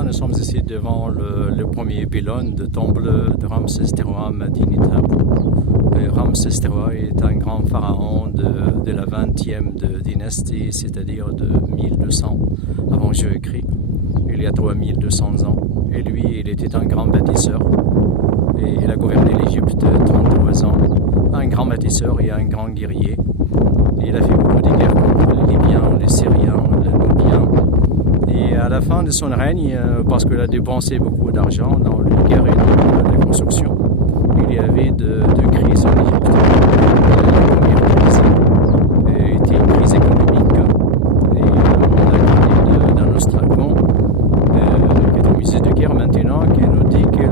là, nous sommes ici devant le premier pylône de temple de Ramsès III Madinat Habu. Ramsès III est un grand pharaon de la 20e dynastie, c'est-à-dire de 1200 avant Jésus-Christ, il y a 3200 ans. Et lui, il était un grand bâtisseur. Et il a gouverné l'Égypte 33 ans. Un grand bâtisseur et un grand guerrier. Et il a fait beaucoup de guerres contre les Libyens, les Syriens, les Nubiens. Et à la fin de son règne, parce qu'il a dépensé beaucoup d'argent dans les guerres et dans la construction, il y avait de crises en Égypte. La première crise était une crise économique. Et on a gagné d'un ostragon qui est au musée de guerre maintenant, qui nous dit que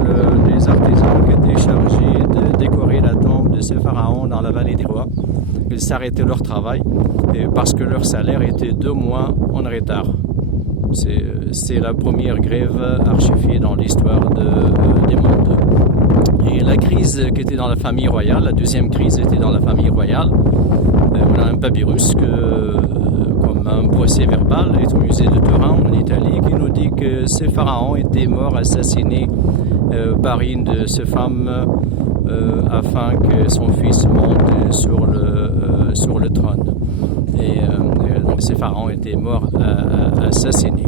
les artisans qui étaient chargés de décorer la tombe de ce pharaon dans la vallée des rois, ils s'arrêtaient leur travail parce que leur salaire était 2 mois en retard. C'est la première grève archiviée dans l'histoire des mondes. Et la crise qui était dans la famille royale, la deuxième crise était dans la famille royale. On a un papyrus comme un procès verbal est au musée de Turin en Italie qui nous dit que ce pharaon était mort assassiné par une de ses femmes afin que son fils monte sur le trône. Et donc ce pharaon était mort assassiné.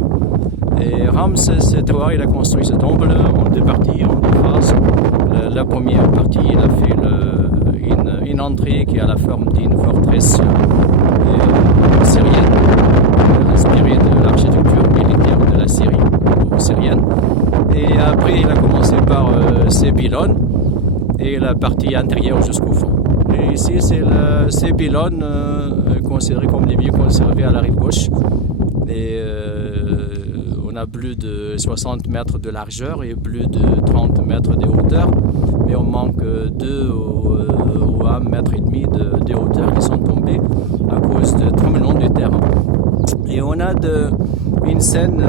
Et Ramsès III, il a construit ce temple en 2 parties, en 2 phases. La première partie, il a fait une entrée qui a la forme d'une forteresse syrienne, inspirée de l'architecture militaire de la Syrie syrienne. Et après, il a commencé par ces pylônes et la partie intérieure jusqu'au fond. Et ici, c'est ces pylônes considérés comme les mieux conservés à la rive gauche. Et on a plus de 60 mètres de largeur et plus de 30 mètres de hauteur. Mais on manque 2 ou 1,5 mètre de hauteur qui sont tombés à cause de tremblements de terre. Et on a une scène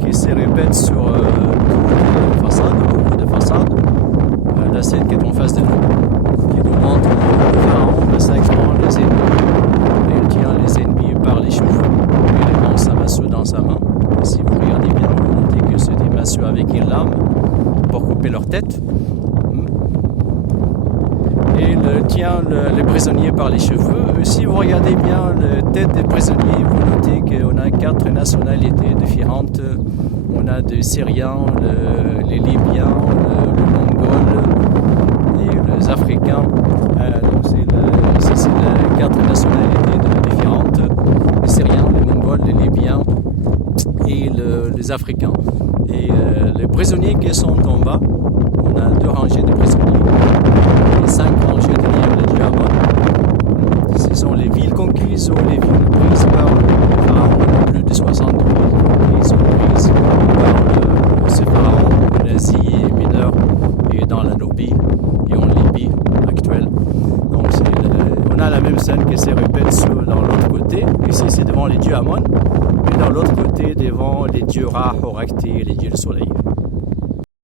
qui se répète sur beaucoup de façades. La scène qui est en face de nous, qui nous montre le pharaon massacrant les ennemis. Il tient les ennemis par les cheveux. Il lance un masseau dans sa main. Et si vous regardez bien, vous notez que c'est des masseaux avec une lame pour couper leur tête. Et il tient les prisonniers par les cheveux. Si vous regardez bien la tête des prisonniers, vous notez qu'on a 4 nationalités différentes. On a des Syriens, les Libyens, les Mongols et les Africains. Donc c'est les 4 nationalités différentes. Les Syriens, les Mongols, les Libyens et les Africains. Et les prisonniers qui sont en bas, on a 2 rangées de prisonniers. 5 rangées derrière le dieu Amon. Ce sont les villes conquises ou les villes prises par le pharaon. Plus de 60 villes conquises ou prises par ce pharaon en Asie et mineure et dans la Nubie et en Libye actuelle. Donc on a la même scène qui se répète dans l'autre côté. Ici c'est devant les dieux Amon, mais dans l'autre côté devant les dieux Ra, Horakti et les dieux du soleil.